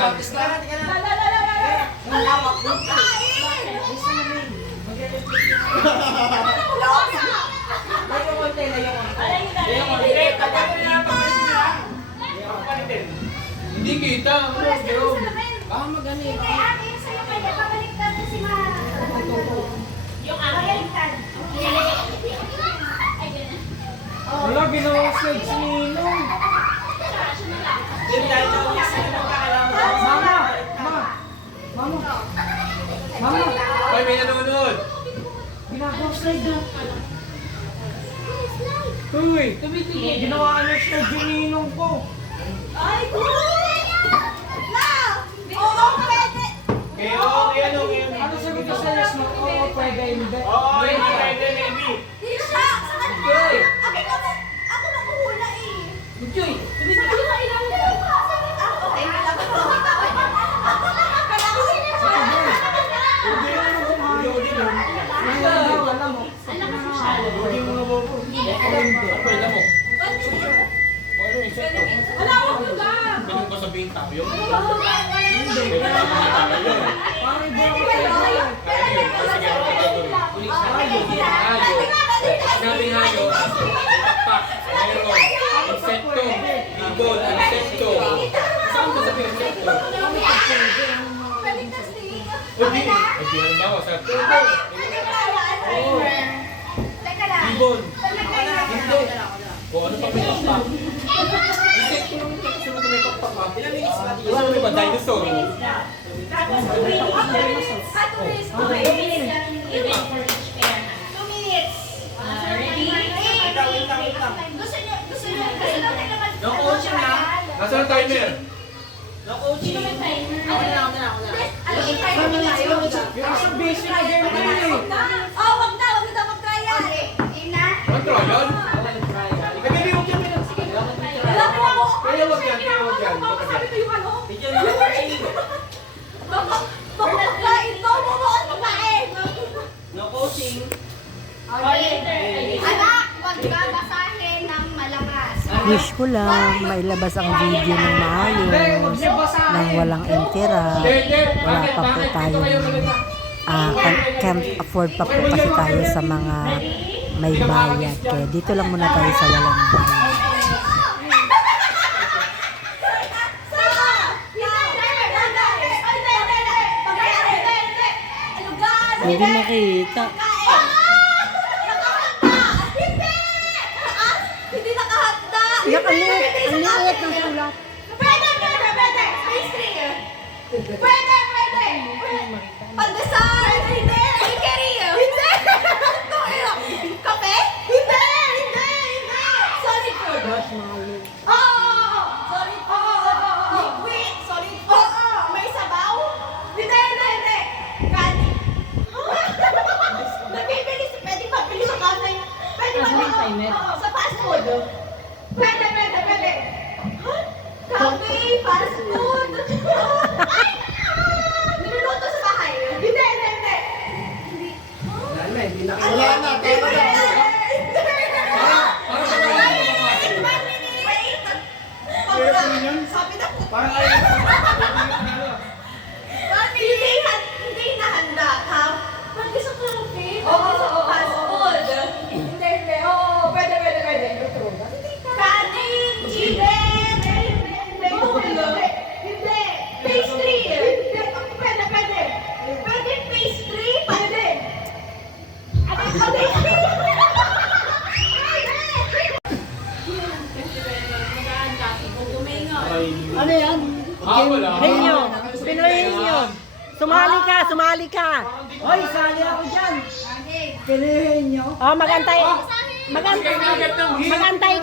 yan. Malawak ng kain! Hindi kita. Baka magano yun. Hindi, ate, yung sa'yo pwede. Pabaliktad na si Ma. Yung pabaliktad. Wala, ginawa slides ni Ninong. Mama! Ay, may nanonood. Ginagawa slide doon. Uy! Ginawa ka ng slide yung Ninong ko. Ay, na! Oo, pwede! Ano sagot ko sa yes mo? Oo, pwede, hindi. Hindi siya! Ako nakuhula eh. Joy! Ako na ilan ako. Okay, wala ko. Alam mo. Hindi mo nga bobo. Pwede mo. Wala ko ba? Ganun ko sabihin tayo. Hindi. Parang iba ako sa'yo. Sinabi nga yun, pakpak, mayroon, insekto, ibon, insekto. Saan ko sabihin insekto? Hindi. Hindi halimbawa sa ibon. Hindi. O ano pa may pakpak? Insekto naman yung kasunod na may pakpak. Wala naman ba? Dinosaur. Tapos 2 minutes. 2 minutes. 2 minutes. 2 minutes. Gusto nyo naman. No coaching na. Nasaan ang timer? Yung isang basic na game na yun eh. Oh, wag na mag-try yan. Ina. Ano trial? Nagbibi mo dyan. Wala po ako. Kaya wag yan, kaya wag yan. Sabi ko yung ano? Baka nagkain to, bumuot pagkain. No coaching. Anak, wag ka basahin ng malakas. Wish ko lang mailabas ang video ng maayos, nang walang intira. Wala pa po tayong, can't afford pa po kasi tayo sa mga may bayad. Kaya dito lang muna tayo sa walang bayad. Hindi makita. Hindi nakahanda. Yak, ang liit ng sulat. Pwede. Pwede. Pandesal. Hindi. Bakery. Hindi. Kape? Hindi. Solid food. Oo. Solid food. Liquid. Solid food. May sabaw? Hindi. Kanin. Nabibilis. Pwede mabili sa kanin. Pwede mabili. Sa fast food. Pwede. Huh? Kape, fast food. Ay! Niluluto sa bahay. Hindi. Hindi na Ayan na, tayo na. Sabi na po. Parang ayaw. Hindi nahanda, ha? Pwede sa kape. Oo. Fast food. Hindi. Oo, pwede. Kanin, chicken. Hindi. Pastry. Pwede. Pwede pastry. Pwede. Ano yan? Wala. Henyo. Pinoy Henyo. Sumali ka. Hoy, sali ako dyan. Pilihin nyo. Oh, magantay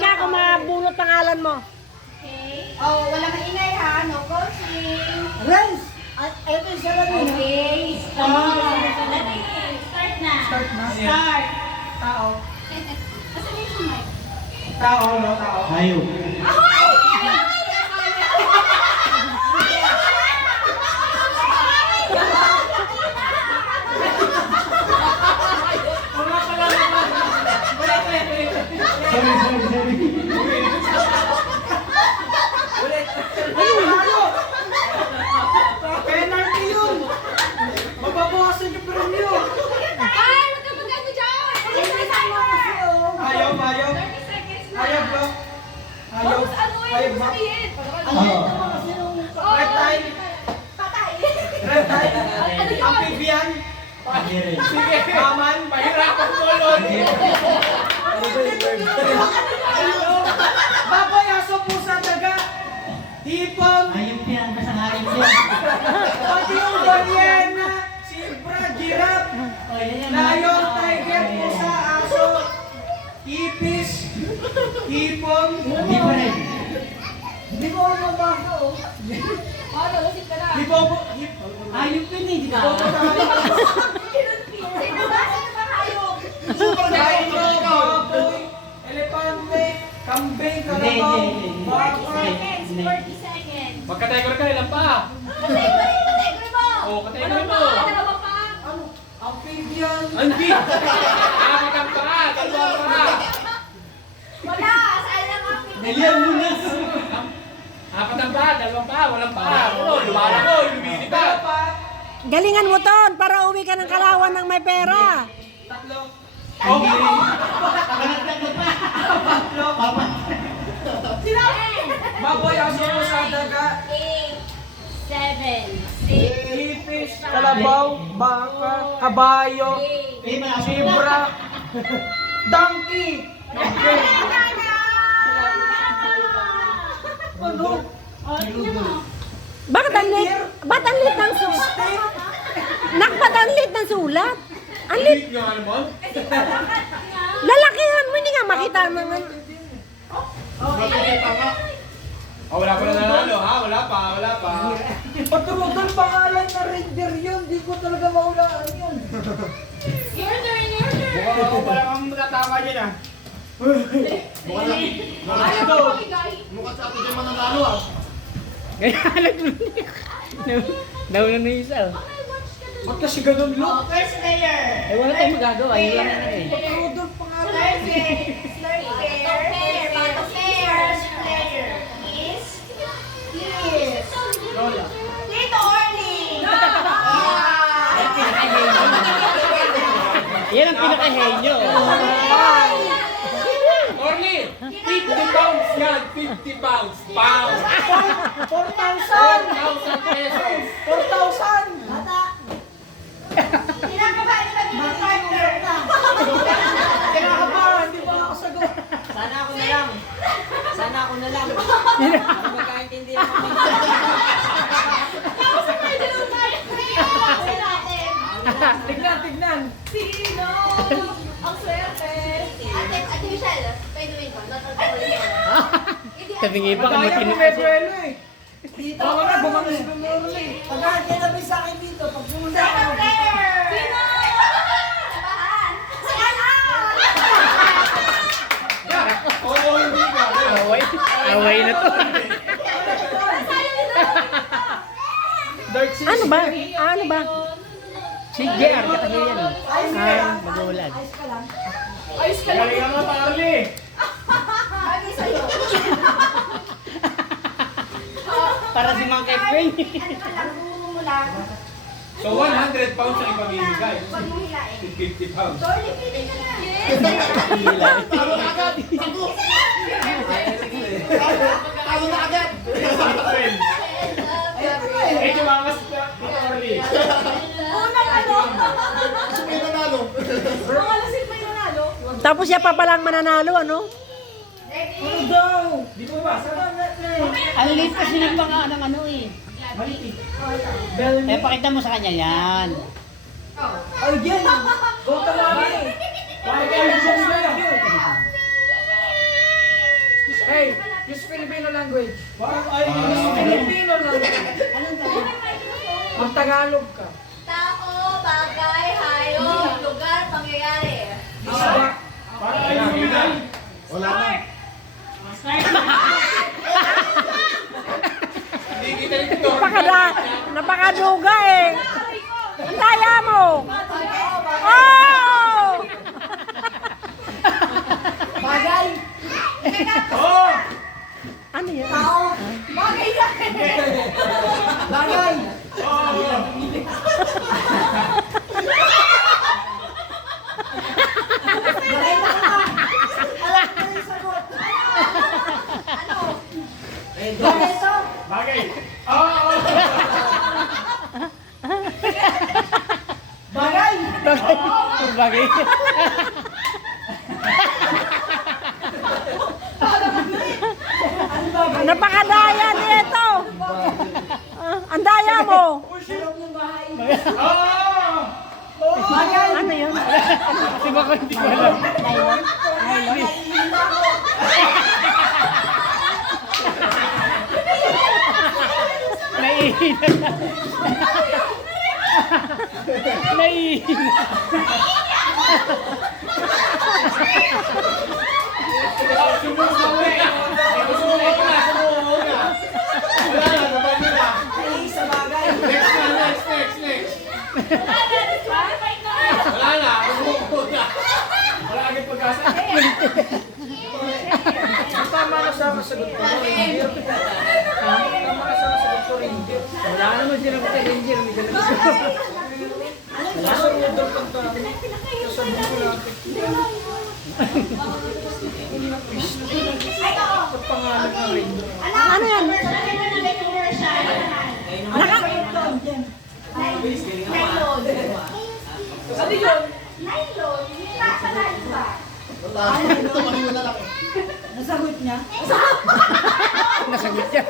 ka kung mabunot pangalan mo. Okay. Oh, wala maingay ha. No coaching. Renz! Ito yung salamin. Okay. Start na. Start. Tao. Asan yung mic? Tao. Hayop. sabihin? Reptile. Patay. Reptile. Ano yun? Amphibian. Sige. Maman. Pahirapan ko nun. Baboy, aso, pusa, daga. Hipon. Ayun yan, basta ngayon yan. Pati yung balyena. Zebra, giraffe. Lion, tiger, pusa, aso. Ipis. Hipon. Hindi pa rin. Hindi ko alam ba ako. Ano, lasing ka na. Hipopo. Ayun pa rin, di ka. Sino ba? Sino ba hayop? Rhino, baboy, elepante, kambing, kalabaw, baka. 40 seconds. Magkategor ka, ilan pa? Kategory mo! Oo, kategory mo. Dalawa pa. Amphibian. Hindi. Apat ang paa, dalawa ang paa. Wala, saan lang ang Dalihan mo na. Apat ang paa, dalawang paa, walang paa. Oo, lumala ko, lumilipad. Galingan mo, Ton, para uwi ka ng Kalawan ng may pera. Tatlo. Oh, Baboy, aso, pusa, daga. 8, 7, 6, Ipis, kalabaw, baka, kabayo, zebra, donkey. Ano? Bakit ang lit? Ba't ang lit ng sulat? Ba't ang lit ng sulat? Ang lit. Lit nga naman. Lalakihan mo, hindi nga makita ng... Oh, wala pa na nanalo, ha? Wala pa, wala pa. Pagkamutan pangalan na reindeer yun, di ko talaga maulaan yun. Your turn, your turn. Mukhang ako pala kang natama dyan ah. Ayaw ko mamigay. Mukhang sa akin dyan mananalo ah. Naulan na isa. Ba't kasi ganun look? First player. Eh, wala tayong magagawa. Yun lang na eh. Rudolph pangalan. Slurpee player. First player is Lola. Tito Orly. Yan ang pinaka-henyo. Orly, 50 pounds yan, 50 pounds. Pounds. 4,000! 4,000 pesos. 4,000! Kinakabahan niyo lagi ng partner. Kinakabahan, di ba ako sagot? Sana ako na lang. Sana ako na lang. Magkaintindihan kami. Tapos ang medyo nung tayo. Tingnan natin. Tignan. Sino? Ang swerte. Ate Michelle, pwede mo ito. Not all Tabingi pa kung Kaya mo matino may kasi. buwelo eh. Baka na, bumangis si Bumero eh. Second player! Sino? Labahan! Si Alan! Oo, hindi ka. Away na to. Sa'yo nito! Dark Seas. Ano ba? Ano ba? Si JR, kasi yan. Mag-uulan. Ayos ka lang. Galing naman, Parley. Bagay sa'yo. Para si Mang Kepwing. Ano mo lang? So 100 pounds ang ipamimigay. Huwag mong hilain. 50 pounds. Sorry, pili ka na. Yes! Talo na agad. Eh, tumakas na. Parley. Unang ano? May nanalo. Mga lasing may nanalo. Tapos siya pa palang mananalo, ano? Ready? Daw. Di mo ba? Ang liit kasi ng mga ng ano eh. Bellamy. Eh, pakita mo sa kanya yan. Ay, yan. Go tawari. Parang kayo gusto nila. Hey, use Filipino language. Use Filipino language. Mag-Tagalog ka. Tao, bagay, hayop, lugar, pangyayari. Isda. Wala na. Hindi kita ito. Napakaduga eh. Ang daya mo. Oh! Bagay. Oh! Ano yan? Bagay yan! Bagay. Ano? Ito. Bagay. Oo. Bagay! Bagay. Napakadaya nito. Ang daya mo. Bagay! Ano yun? Kasi baka hindi ko alam. Naiinan na. Naiinan. Sumuho na. Wala na, sabay mo na. Sa bagay! Next. Wala na, sumuho na. Wala agad pag-asa. Tama na sa sagot ko. Tama na sa sagot ko rin. Wala naman sila sa ranger. May dala ko. Wala sa rudol kanta. Sasabihin ko natin. Sa pangalan na rin. Ano yan? Ano yun? Nylon. Hindi nasa lansa. Nasagot niya? Nasagot siya.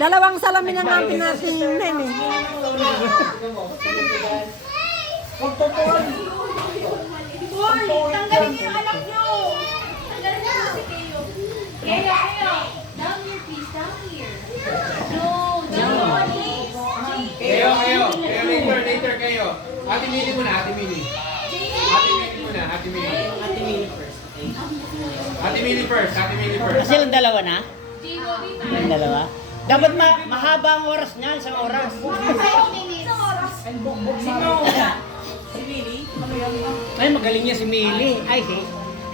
Dalawang salamin ang natin natin yun eh. Pagtutuan. Hoy, tanggalin niyo yung anak niyo. Tanggalin niyo si Teo. Kaya. Down here, please. Down here. No, down please. Kayo. Later kayo. Ate Mili muna. Ate Mili first. Kasi lang dalawa na? Yung dalawa? Dapat mahaba ang oras niya, isang oras. 5 minutes. Ay, magaling niya si Mili. Ay,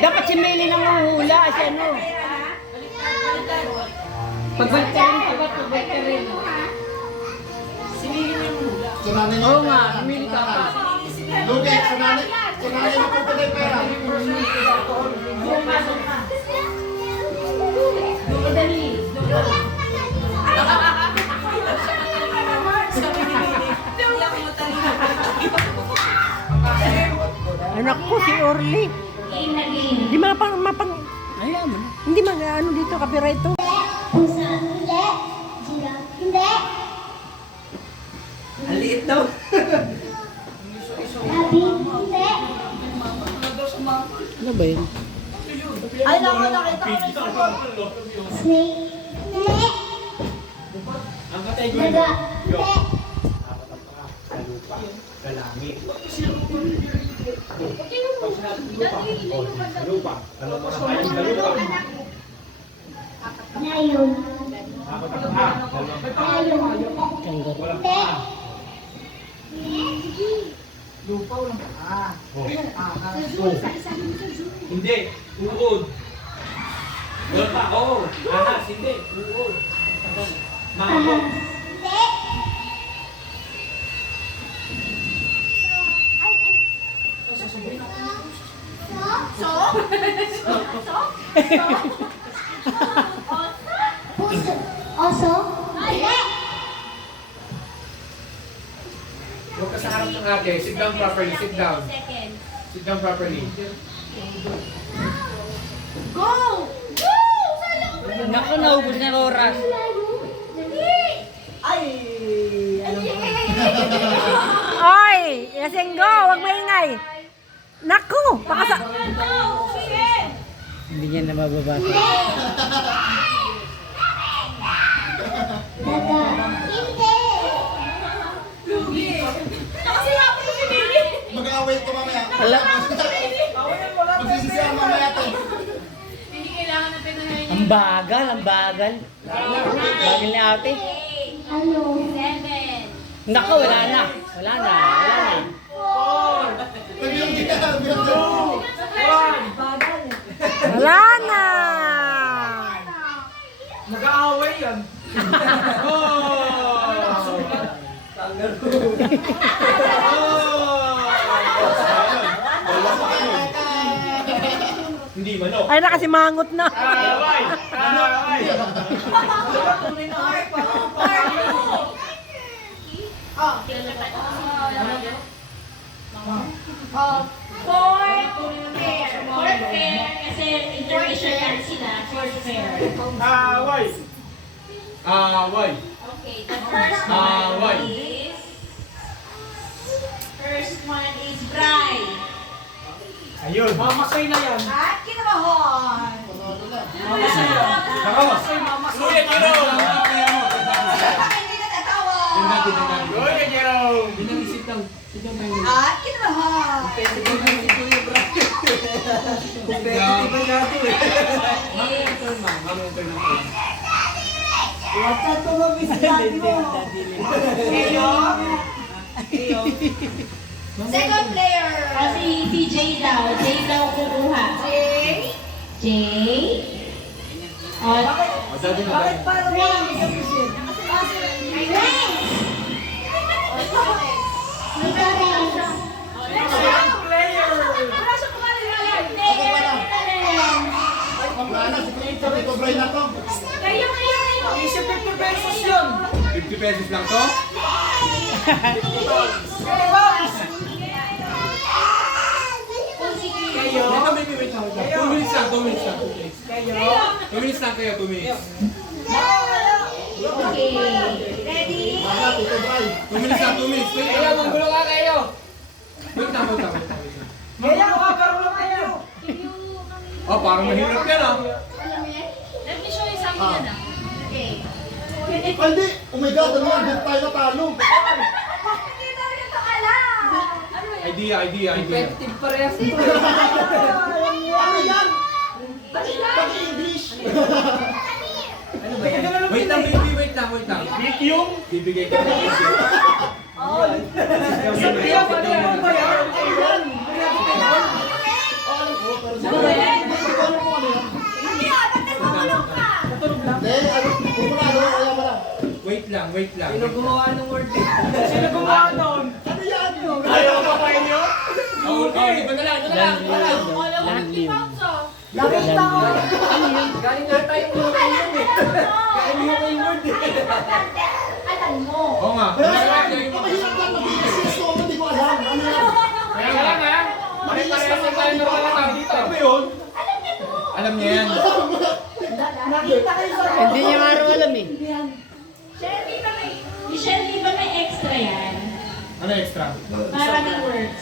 dapat si Mili nang mahula. Si ano? Pagbalik ka rin. Oo nga, si Mili ka pa. Lugi, sunanay mo po pala yung pera. Anak ko si Orly. Hindi mapang Ayaw mo na. hindi ano dito copyright to. Hindi. Ang liit daw. Sabi, hindi. Ano ba yun? Ay, naku, nakita ko yung sagot. Snake. Hindi. Ang katay ko Daga. Hindi. Lupa. Ano mo na kayo sa lupa? Ngayon. Kangaroo. Hindi. Uod. Wala pa. Oo. Ahas. Hindi. Uod. Mamo. Oso? Hindi. Huwag ka sa harap ng ate. Sit down properly. Sit down. Sit down properly. Go! Go! Naku, naubos na yung oras. Ay! Ano ba? Oy! Yasenggo! Huwag maingay! Naku! Baka sa... Hindi niya na mababasa. Daga. Hindi. Kasi ako yung pinili. Mag-aaway ko mamaya. Wala. Magsisisihan mamaya to. Ang bagal, ang bagal. Bagal ni ate. Ano? 7. Naku, wala na. Wala na. Bilang kita, bilang kita. Wala na! Mag-aaway yan. Hindi manok. Ay, nakasimangot na. Away! Away! Fourth pair, kasi international sila, fourth pair. Away! Away! Okay, the first one is... First one is Bri. Ayun! Mamasay na yan. At kinamahon. Kuya Jerome! Hindi na tatawa. Kuya Jerome! At kinamahon. Second player. Si Jay daw. Jay daw kukuha. Jay. Bakit parang wala may kapisin? Wala na, ito Brian na to. Isip 50 pesos yun. 50 pesos lang to? Dito, baby, wait lang. 2 minutes lang, 2 minutes lang. 2 minutes lang kayo, 2 minutes. Okay. Ready? Wala, ito Brian. 2 minutes lang, 2 minutes. Wait lang, manggulo ka kayo. Wait lang, wait lang, wait lang. Kaya ka, parang lang kayo. Oh, parang mahirap yan ah. Let me show you something na. Okay. Ay, hindi. Oh my God, ano yan? Doon tayo natalo. Hindi talaga ito alam. Idea. Effective parehas ito. Ano yan? Pag-English. Wait lang, baby, wait lang. Meet yung? Bibigay ko na yung Kaya ba na yung bayaran ko yan? Hindi ah, ba't nagpakulong ka? Hindi, ano? Pumulado, kaya pala. Wait lang. Sino gumawa ng word eh? Sino gumawa nun? Ano yan? Ayaw ko pa inyo? Okay, ito na lang. Nakita ko. Galing nga tayo yung yun eh. Galing yung kay word eh. Alam mo. Oo nga. Mahirap lang mag-English. So, hindi ko alam. Ano yan? Kaya nga lang ha. Pare-parehas lang tayo normal dito. Ano ba yun? Alam niya yan. Nakita kayo sa Hindi niya nga rin alam eh. Michelle, di ba may extra yan? Ano extra? Maraming words.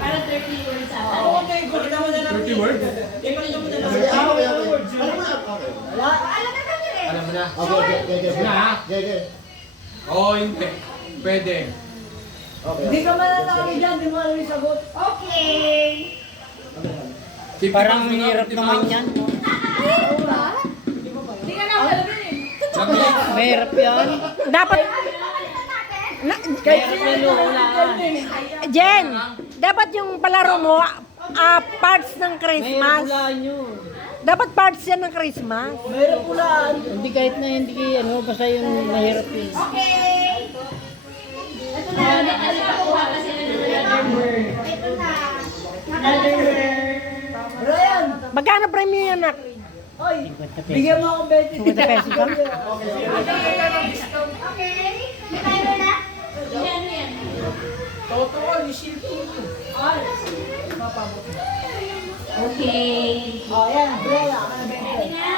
Para 30 words ata. Okay, gulita mo na lang. 30 words? Ipakita mo na lang. Sige, okay. Ano mo yan? Okay. Alam na kami rin. Alam mo na. Okay. Na ha? Okay. Oo, hindi. Pwede. Okay. Hindi ka malalaki dyan, di mo alam yung sagot. Okay. Parang hirap naman yan. Hindi ka na alam yun eh. Mahirap yan. Dapat, Mahirap na luhulaan. Jen, dapat yung palaro mo, parts ng Mahirap Christmas. hulaan yun. Dapat parts yan ng Christmas. Mayroon pulaan. Hindi kahit na hindi ano, basta yung mahirap yun. Okay. Ito na. Nakakuha kasi na another word. Ito na. Another word. Brian, Magkano premium yan, anak? oy, 50 bigyan pesos. mo ako 20. 50 pesos ba? Okay. May timer na? Yan, yan. Totoo, i-shield ko. Okay. Oh, yan, Brian. Ready na?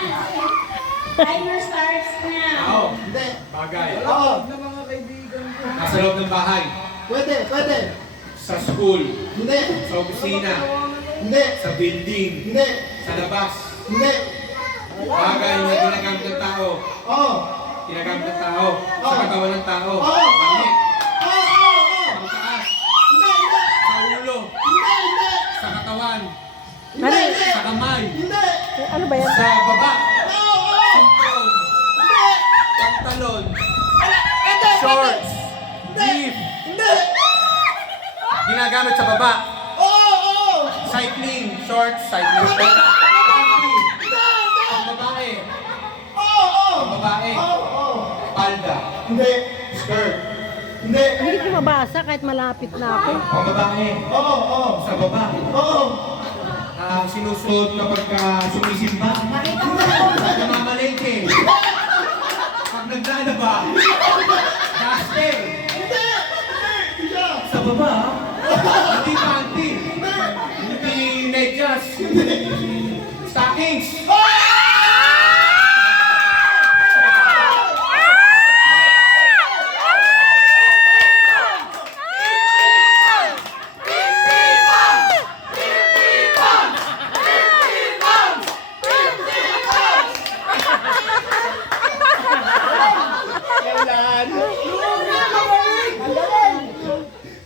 Timer starts now. Oo. Hindi. Bagay. Oo. Na mga kaibigan ko. Nasa loob ng bahay. Pwede. Sa school. Hindi. Sa opisina. Hindi. Sa building. Hindi. Sa labas. Hindi. Bagay na ginagamit ng tao. Oo. Ginagamit ng tao. Sa katawan ng tao. Oo. Langit. Oo. Sa taas. Hindi. Sa ulo. Hindi. Sa katawan. Hindi. Sa kamay. Hindi. Ano ba yan? Sa baba. Oo. Sintron. Hindi. Pantalon. Hindi. Shorts. Brief. Hindi. Ginagamit sa baba. Oo. Cycling. Shorts. Cycling shorts. Pang babae. Oo. Pang babae. Oo. Palda. Hindi. Skirt. Hindi. Hindi ko mabasa kahit malapit na ako. Pang babae. Oo. Sa baba. Oo. sinusuot kapag sumisimba. Pag namamalengke. Pag naglalaba. Duster. Sa baba. Hindi panty. Hindi medyas. Stockings.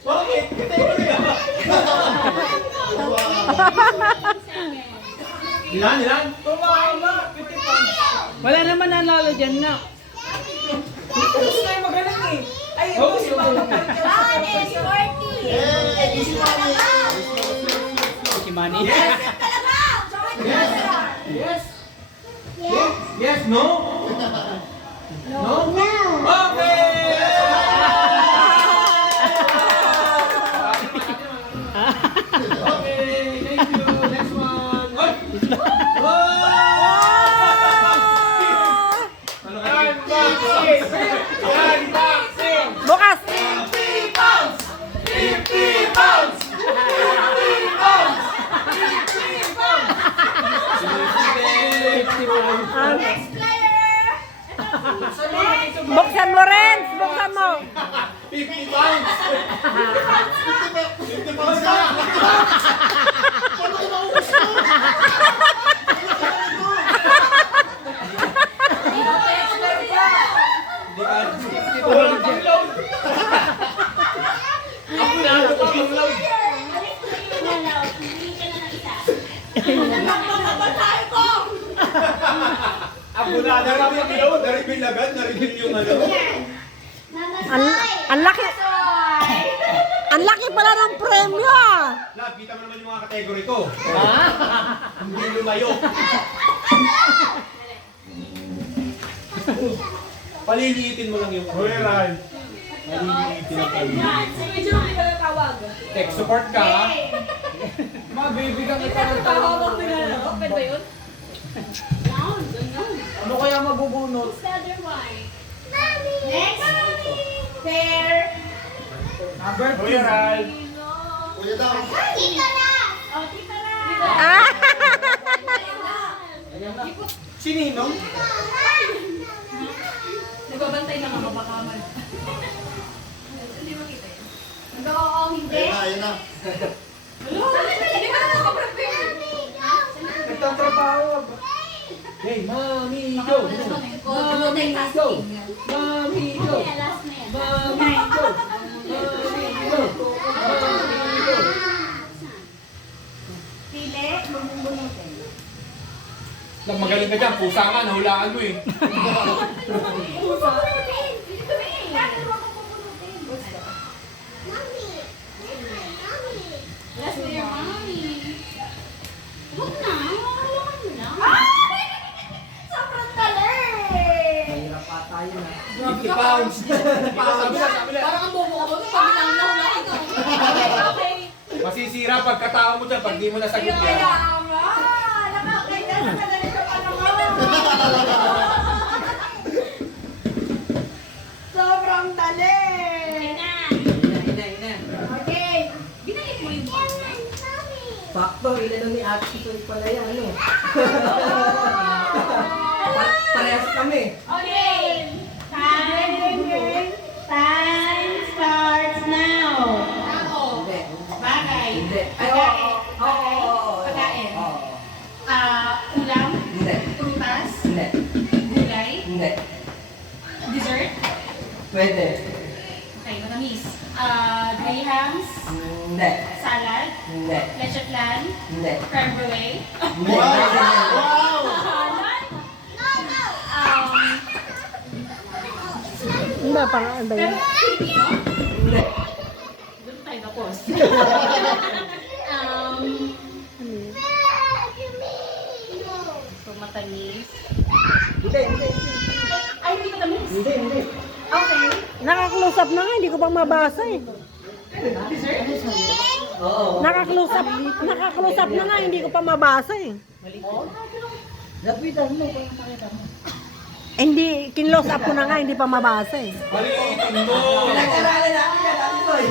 Bakit? Category Ilan? Wala naman nanalo dyan na. One is 40. Si Manny. Yes, no? No? Okay! Okay, thank you. Next one. Bukas! 50 pounds! 50 pounds! 50 pounds! 50 pounds! Next player. Buksan mo, Renz! Buksan mo! 50 pounds! 50 pounds na! Abulada kami yung ginawa, na-reveal agad, na-reveal yung ano. Ang laki! Ang laki pala ng premyo ah! Lab, kita mo naman yung mga kategory ko. Hindi lumayo. Paliliitin mo lang yung Ryan. Paliliitin lang tayo. Tech support ka. Mabibigyan kita ng tawag. Ano kaya mabubunot? Next pair. Number 2. Ryan. Kuya daw. Tita na. Oh, tita na. Ah! Sininong? Nagbabantay na mga bakaman. Hindi makita yun. Oo, hindi. Ayun na. Hindi ba nakaprepare? Nagtatrabaho. Hey, mami, go! Mami, go! Mami, go! Mami, go! Mami, go! Mami, go! Pili, bumbunutin. Lang, magaling ka dyan, pusa nga, nahulaan mo eh. Bumbunutin! Bakit mo ako bumbunutin? Last year, mommy. Huwag na, halukan mo na. Sobrang galing! Hirap pa tayo na. 50 pounds! Sabi na. Parang ang bobo ko, pag binanglaw na ito. Okay. Masisira pagkatao mo dyan pag di mo nasagot yan. Kaya nga, nakakaya sa ganito pa naman. Sobrang dali. Okay. Binalik mo yung box. Sakto, ilan ni Ate Soy pala yan, ano? Parehas kami. Okay. Time starts now. Hindi. Bagay. Hindi. Ay, Pagkain. Ulam. Hindi. Prutas. Hindi. Gulay. Hindi. Dessert. Pwede. Okay, matamis. Grahams. Hindi. Salad. Hindi. Leche flan. Hindi. Creme brulee. Hindi. Wow! Salad. Hindi, parang ano ba yun? Filipino. Hindi. Doon tayo tapos. So, matamis. Hindi. Ay, hindi matamis. Hindi. Okay. Naka-close up na nga, hindi ko pang mabasa eh. Dessert? Oo. Naka-close up na nga, hindi ko pa mabasa eh. Lapitan mo, kung makita mo. Hindi, kinlose up ko na nga, hindi pa mabasa eh. Maliitin mo. Pinag-aralan namin yan, Ate Boy.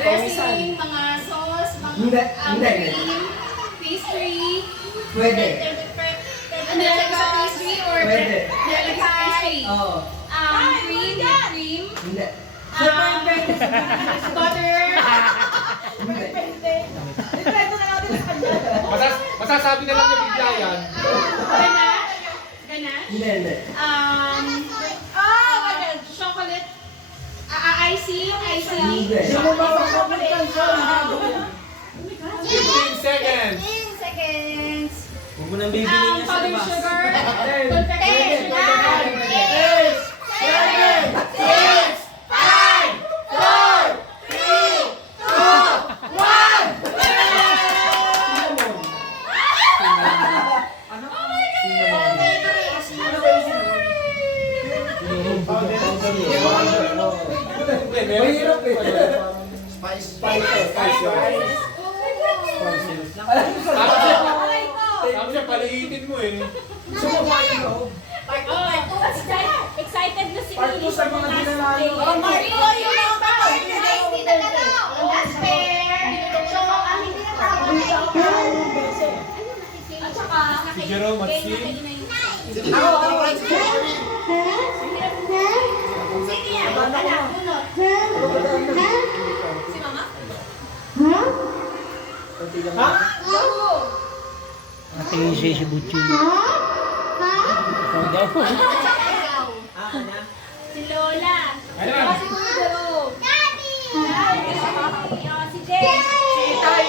Dressing, mga sauce, Hindi. cream, pastry. Pwede. Ano yan sa pastry or Pwede. nilagay sa pastry? Oo. Cream. Hindi. Butter. Hindi. Masasabi na lang niya bigla yan. Ganache. Hindi. Chocolate. Icing. Hindi. 15 seconds. 15 seconds. Huwag mo nang bibilin niya sa Powdered labas. sugar. Confected sugar. 'Yun. Mahirap eh. Tapos siya, paliitin mo eh. Excited na si Part 2 sa mga dinanalo. Marco, yung mga papayos dito na daw. Last pair. So, ang hindi na at saka, Si Jerome at si... sige yan, anak, bunot. Si mama? Go! Natingin siya si Butchi. Ikaw daw. Si Lola. Ano ba? Si Kuya Jerome. Daddy! Si Jay. Si Itay.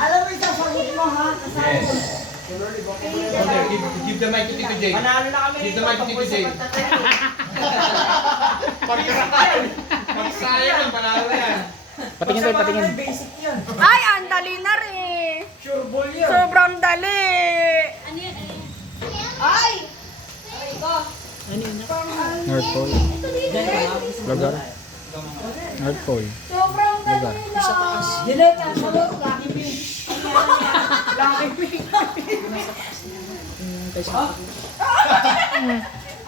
Alam mo yung sasagot mo ha? Yes. Okay, give the mic to Tito Jay. Manalo na kami. Give the mic to Tito Jay. Pag-sayang, panalo yan. Patingin tayo, patingin. Basic 'yun. Ay, ang dali na rin. Sure ball 'yun. Sobrang dali. Ano yan? Ay! Go! North Pole. Lugar. North Pole. Sobrang Lugar. dali na. Dilet, ang sagot, Lucky Pink. Lucky Pink.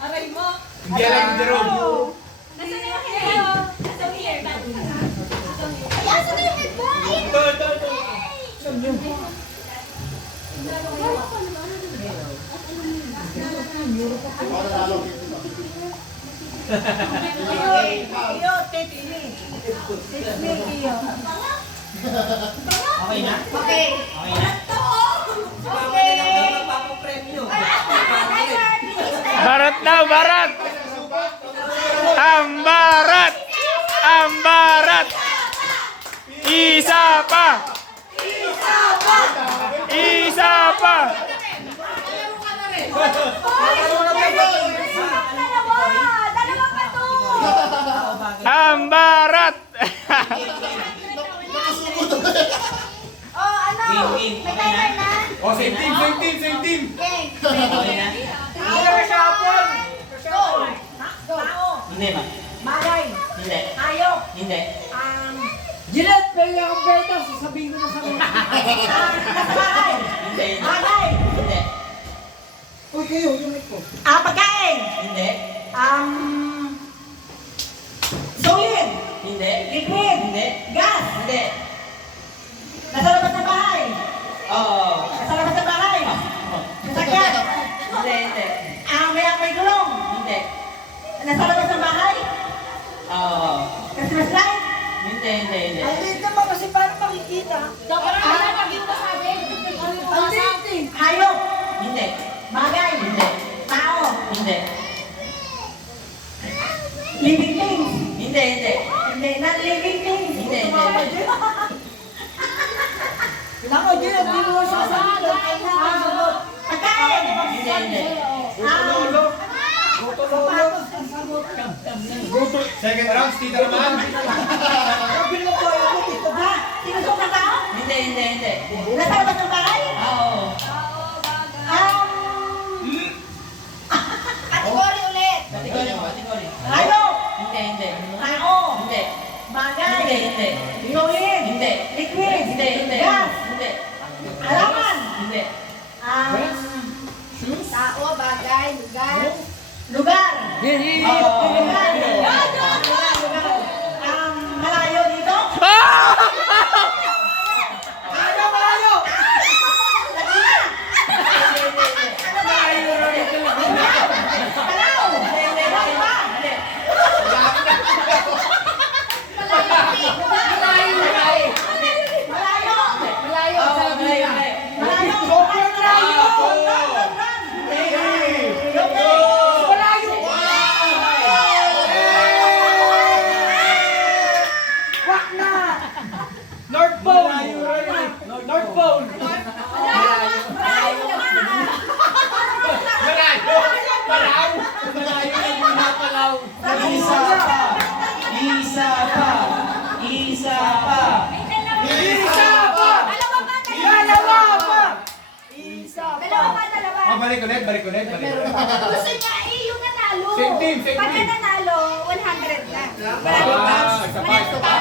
Aray mo. Hindi alam ni Jerome. Nasaan na yung hair mo? Nasa here. Ay, asan na yung head mo? Ayun. Ito. Iyo, titili. Titili, iyo. Okay na? Okay. Okay na? Okay. Magpapapremyo. Barat daw, barat! Ang barat! Ang barat! Isa pa! Isa pa! Dalawa pa to. Ang barat! Oh, ano? Win. May timer na? Oh, same team, same team, same team. Okay. Okay na? Shuffle. Go. Tao. Hindi ma. Malay. Hindi. Hayop. Hindi. Jilet, pwede akong beta. Sasabihin ko na sa mga. Nasa bahay. Hindi. Malay. Hindi. Uy, kayo, yung mic ko. Pagkain. Hindi. Solid. Hindi. Liquid. Hindi. Gas. Hindi. Nasa labas ng bahay. Oo. Nasa labas ng bahay. Sasakyan. Hindi. May gulong. Hindi. Nasa labas ng bahay. Oo. Christmas light. Hindi. Ang liit naman kasi paano makikita? Dapat ano paging masabi? Ang liit eh. Hayop. Hindi. Bagay. Hindi. Tao. Hindi. Living things. Hindi. Hindi. Not living things. Hindi. Nako, Jilet, hindi mo sasagot. Pagkain. Hindi. Lolo. Second round, Tita naman. Sinusok na tao? Hindi. Nasa labas ng bahay? Oo. Kategory ulit. Kategory. Tayo. Hindi. Tao. Hindi. Bagay. Hindi. Inuin. Hindi. Liquid. Hindi. Gas. Hindi. Halaman. Hindi. Tao, bagay, lugar. Lugar. Lugar. Malayo dito? Malayo. Laguna. Palaw. Lagba. North Pole! North Pole! Balik ulit. Gusto niya yung nanalo. Same team. Pagka nanalo, 100 na. Ah, isa pa.